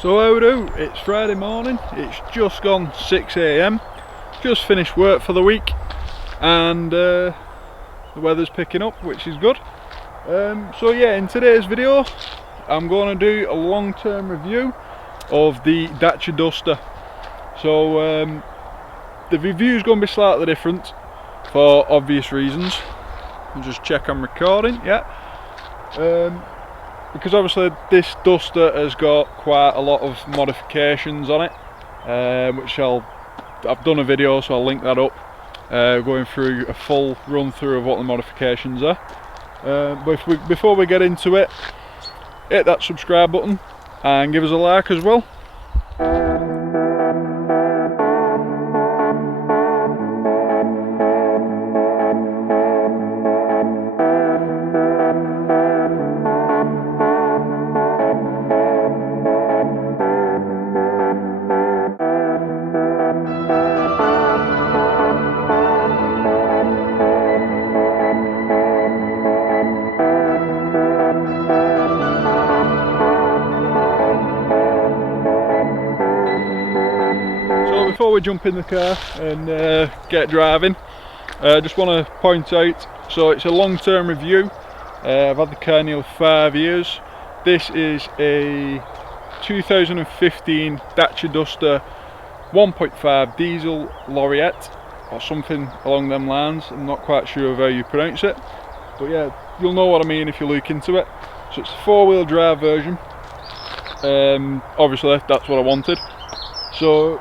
So how we do? It's Friday morning, it's just gone 6 AM, just finished work for the week, and the weather's picking up, which is good. So yeah, in today's video I'm going to do a long-term review of the Dacia Duster. So the review is going to be slightly different for obvious reasons. I'll just check I'm recording, yeah. Because obviously this Duster has got quite a lot of modifications on it, which I've done a video, so I'll link that up, going through a full run through of what the modifications are. But before we get into it, hit that subscribe button and give us a like as well. Before we jump in the car and get driving, I just want to point out, so it's a long-term review. I've had the car nearly 5 years. This is a 2015 Dacia Duster 1.5 diesel Laureate or something along them lines. I'm not quite sure of how you pronounce it, but yeah, you'll know what I mean if you look into it. So it's a four-wheel drive version. Obviously that's what I wanted. So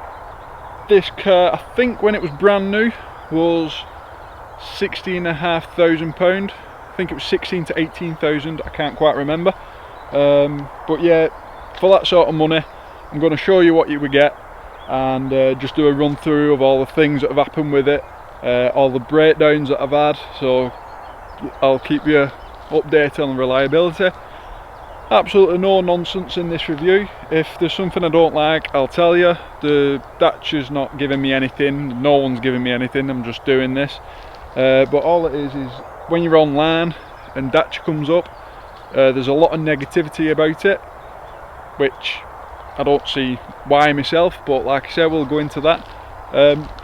this car, I think when it was brand new, was £16,500. I think it was 16 to 18,000, I can't quite remember. But yeah, for that sort of money, I'm going to show you what you would get and just do a run through of all the things that have happened with it, all the breakdowns that I've had, so I'll keep you updated on the reliability. Absolutely no nonsense in this review. If there's something I don't like, I'll tell you. The Dacia's not giving me anything, no one's giving me anything, I'm just doing this. But all it is when you're online and Dacia comes up, there's a lot of negativity about it, which I don't see why myself, but like I said, we'll go into that.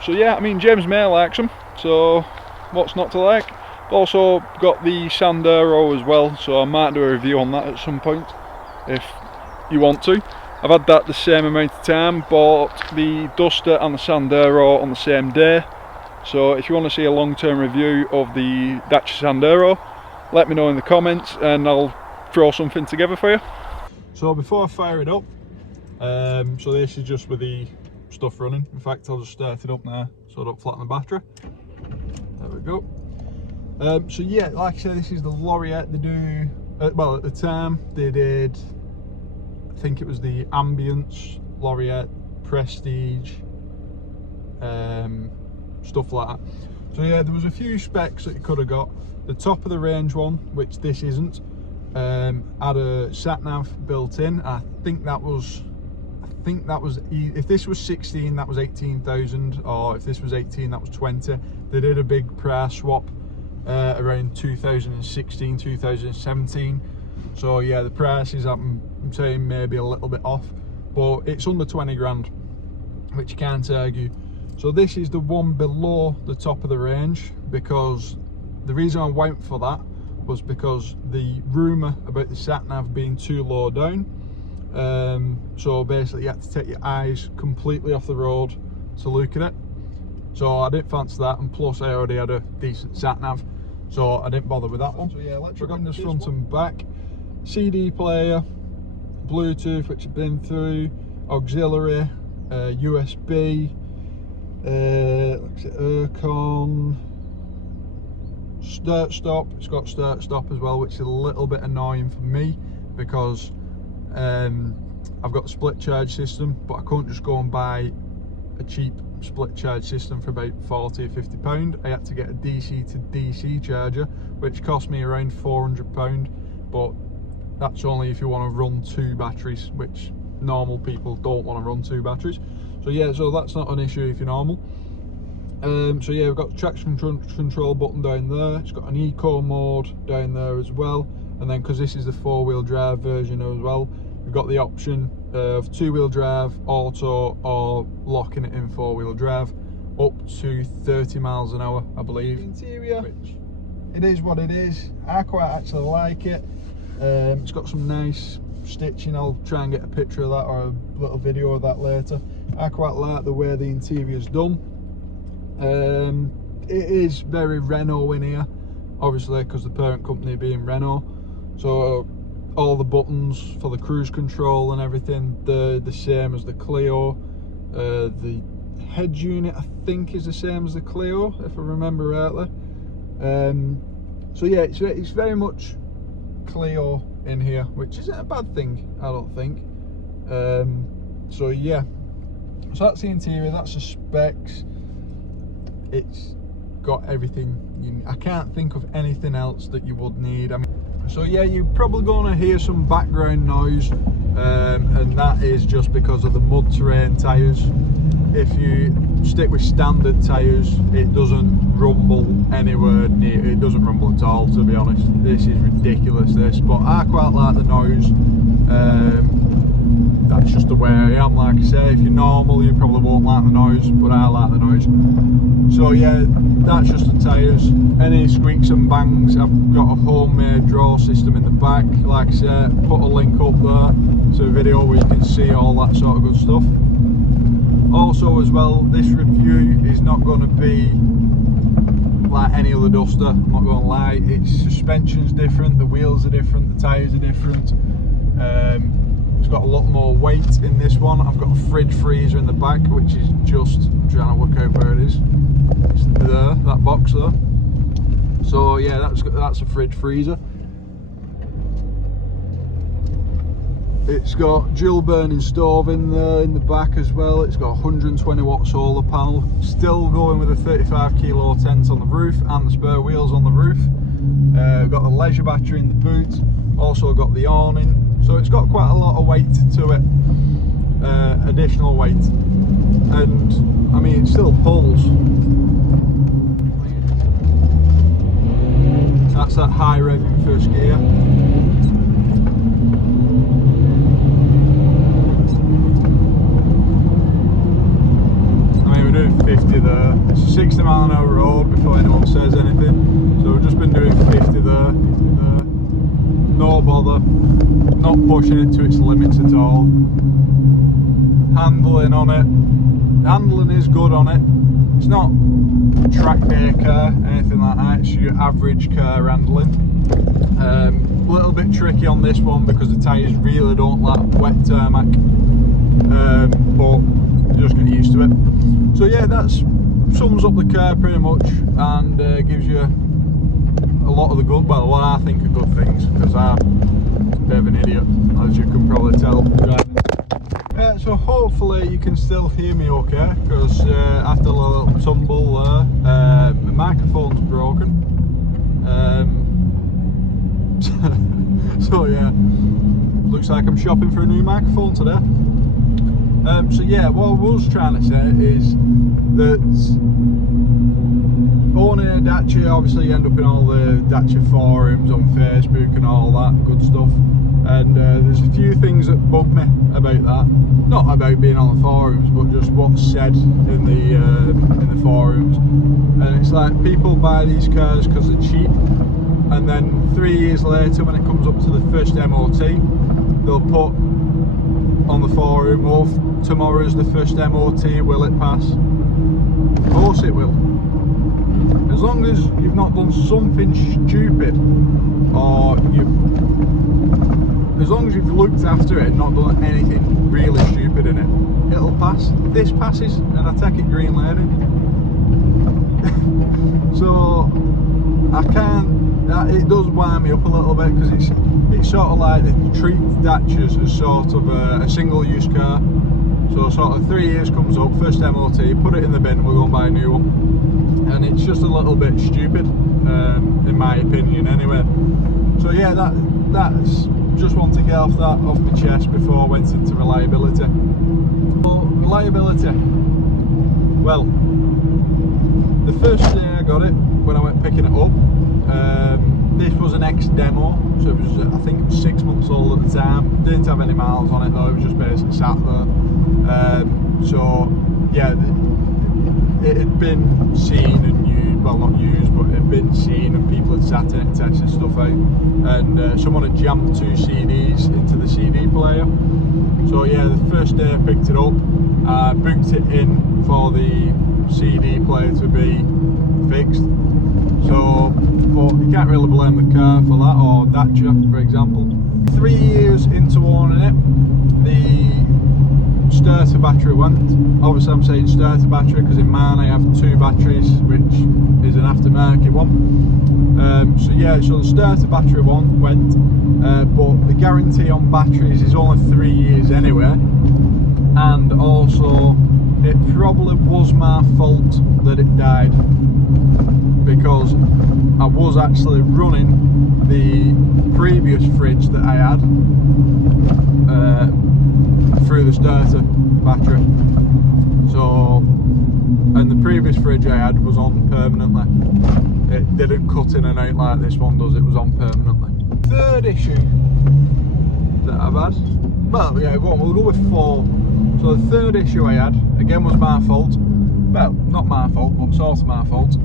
So yeah, I mean, James May likes them, so what's not to like? Also got the Sandero as well, so I might do a review on that at some point if you want to. I've had that the same amount of time, bought the Duster and the Sandero on the same day, so if you want to see a long-term review of the Dacia Sandero, let me know in the comments and I'll throw something together for you. So before I fire it up, so this is just with the stuff running. In fact, I'll just start it up now so I don't flatten the battery. There we go. So yeah, like I said, this is the Laureate. They do, well, at the time they did, I think it was the Ambience, Laureate, Prestige, stuff like that. So yeah, there was a few specs that you could have got. The top of the range one, which this isn't, had a sat nav built in. I think that was, if this was 16, that was 18,000, or if this was 18, that was 20. They did a big price swap around 2016, 2017. So yeah, the prices I'm saying maybe a little bit off, but it's under 20 grand, which you can't argue. So this is the one below the top of the range, because the reason I went for that was because the rumour about the sat nav being too low down. So basically you had to take your eyes completely off the road to look at it. So I didn't fancy that, and plus I already had a decent sat nav, so I didn't bother with that one. So yeah, let's got this front and back. CD player, Bluetooth, which I've been through, auxiliary, USB, Aircon, start stop. It's got start stop as well, which is a little bit annoying for me because I've got a split charge system, but I couldn't just go and buy a cheap split charge system for about 40 or 50 pound. I had to get a DC to DC charger, which cost me around 400 pound, but that's only if you want to run 2 batteries, which normal people don't want to run 2 batteries. So yeah, so that's not an issue if you're normal. So yeah, we've got the traction control button down there. It's got an eco mode down there as well, and then because this is the 4-wheel drive version as well, We've got the option of 2-wheel drive, auto, or locking it in 4-wheel drive, up to 30 miles an hour, I believe. The interior, which it is what it is. I quite actually like it. It's got some nice stitching. I'll try and get a picture of that or a little video of that later. I quite like the way the interior is done. It is very Renault in here, obviously, because the parent company being Renault. So all the buttons for the cruise control and everything, they're the same as the Clio. The head unit, I think, is the same as the Clio, if I remember rightly. So yeah, it's very much Clio in here, which isn't a bad thing, I don't think. So yeah, so that's the interior, that's the specs. It's got everything I can't think of anything else that you would need. I mean, so yeah, you're probably going to hear some background noise, and that is just because of the mud terrain tyres. If you stick with standard tyres, it doesn't rumble anywhere near, it doesn't rumble at all, to be honest. This is ridiculous, this, but I quite like the noise. That's just the way I am. Like I say, if you're normal, you probably won't like the noise, but I like the noise. So yeah, that's just the tyres. Any squeaks and bangs, I've got a homemade draw system in the back. Like I said, put a link up there to a video where you can see all that sort of good stuff. Also as well, this review is not going to be like any other Duster, I'm not going to lie. Its suspension's different, the wheels are different, the tyres are different. It's got a lot more weight in this one. I've got a fridge freezer in the back, which is just, I'm trying to work out where it is. It's there, that box there. So yeah, that's a fridge freezer. It's got dual burning stove in there in the back as well. It's got a 120 watt solar panel. Still going with a 35 kilo tent on the roof and the spare wheels on the roof. We've got the leisure battery in the boot. Also got the awning. So it's got quite a lot of weight to it. Additional weight. And I mean, it still pulls. That's that high rev in first gear. We're doing 50 there. It's a 60 mile an hour road before anyone says anything. So we've just been doing 50 there. No bother. Not pushing it to its limits at all. Handling on it. Handling is good on it. It's not track day car, anything like that. It's your average car handling. A little bit tricky on this one because the tyres really don't like wet tarmac. But you just get used to it. So yeah, that sums up the car pretty much, and gives you a lot of the good, well, what I think are good things, because I'm a bit of an idiot, as you can probably tell. So hopefully you can still hear me okay, because after a little tumble there, the microphone's broken. So yeah, looks like I'm shopping for a new microphone today. So yeah, what I was trying to say is that owning a Dacia, obviously you end up in all the Dacia forums on Facebook and all that good stuff, and there's a few things that bug me about that. Not about being on the forums, but just what's said in the forums. And it's like, people buy these cars because they're cheap, and then 3 years later, when it comes up to the first MOT, they'll put on the forum, oh, tomorrow's the first MOT, will it pass? Of course it will. As long as you've not done something stupid, or as long as you've looked after it and not done anything really stupid in it, it'll pass. This passes, and I take it green lady. So I can't. It does wind me up a little bit, because it's sort of like they treat Dacias as sort of a single-use car. So sort of 3 years comes up, first MOT, put it in the bin, we'll go and buy a new one. And it's just a little bit stupid, in my opinion anyway. So yeah, that's just want to get off my chest before I went into reliability. So, reliability. Well, the first day I got it, when I went picking it up, this was an ex-demo, so it was, I think it was 6 months old at the time. Didn't have any miles on it though, it was just basically sat there. So yeah, it had been seen and used, well not used, but it had been seen and people had sat in it testing stuff out, and someone had jammed 2 CDs into the CD player. So yeah, the first day I picked it up, I booked it in for the CD player to be fixed. So, but you can't really blame the car for that, or Dacia for example. 3 years into owning it, the starter battery went. Obviously I'm saying starter battery because in mine I have 2 batteries, which is an aftermarket one. So yeah, so the starter battery one went, but the guarantee on batteries is only 3 years anyway, and also it probably was my fault that it died, because I was actually running the previous fridge that I had through the starter battery. So, and the previous fridge I had was on permanently. It didn't cut in and out like this one does, it was on permanently. Third issue that I've had, well yeah, go on, we'll go with 4. So the third issue I had, again was my fault. Well, not my fault, but sort of my fault.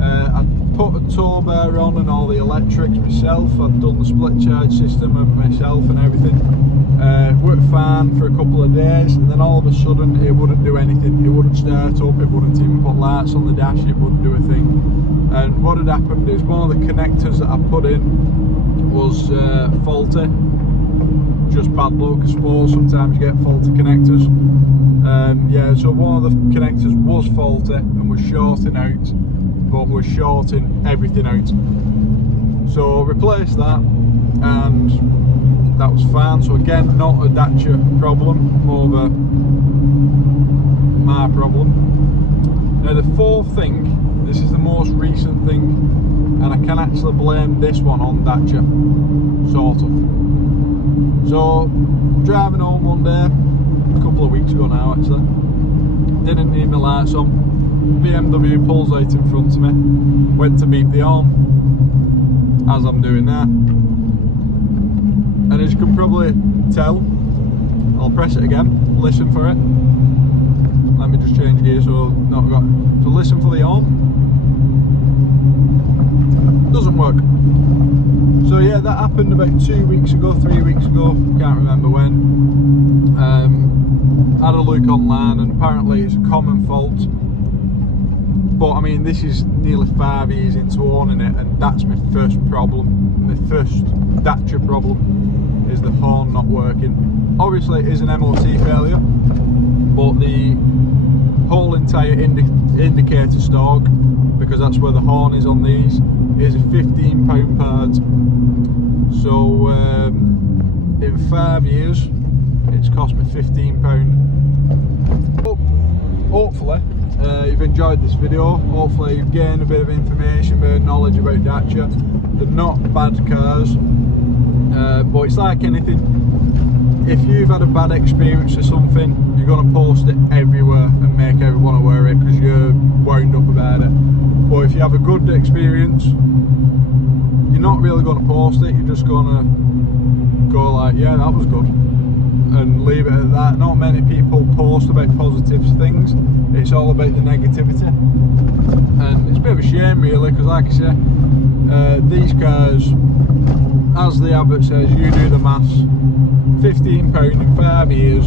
I put a tow bar on and all the electrics myself. I'd done the split charge system myself and everything. Worked fine for a couple of days, and then all of a sudden it wouldn't do anything. It wouldn't start up, it wouldn't even put lights on the dash, it wouldn't do a thing. And what had happened is one of the connectors that I put in was faulty. Just bad luck, I suppose. Sometimes you get faulty connectors. Yeah, so one of the connectors was faulty and was shorting out, but was shorting everything out. So replaced that, and that was fine. So again, not a Dacia problem, more of a my problem. Now the 4th thing, this is the most recent thing, and I can actually blame this one on Dacia, sort of. So, driving home one day, a couple of weeks ago now actually, didn't need my lights on, BMW pulls out in front of me, went to beep the horn, as I'm doing that, and as you can probably tell, I'll press it again, listen for it, let me just change gear so not got, so listen for the horn, doesn't work. So yeah, that happened about 2 weeks ago, 3 weeks ago, can't remember when. Had a look online and apparently it's a common fault. But I mean, this is nearly 5 years into owning it, and that's my first problem. My first Dacia problem is the horn not working. Obviously it is an MOT failure, but the whole entire indicator stalk, because that's where the horn is on these, is a £15 part. So in 5 years it's cost me £15. Hopefully you've enjoyed this video, hopefully you've gained a bit of information, a bit of knowledge about Dacia. They're not bad cars, but it's like anything, if you've had a bad experience or something, you're going to post it everywhere and make everyone aware of it because you're wound up about it. But if you have a good experience, you're not really going to post it, you're just going to go like, yeah, that was good, and leave it at that. Not many people post about positive things, it's all about the negativity, and it's a bit of a shame really, because like I say, these cars, as the advert says, you do the maths, £15 in 5 years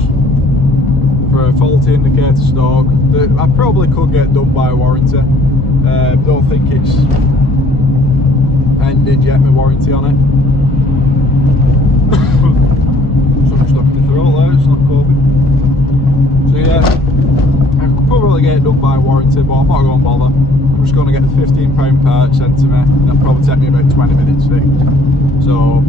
for a faulty indicator stalk that I probably could get done by warranty. Don't think it's ended yet, my warranty on it. Something stuck in the throat there, it's not COVID. So yeah, I could probably get it done by warranty, but I'm not going to bother. I'm just going to get the £15 part sent to me. That'll probably take me about 20 minutes fixed. So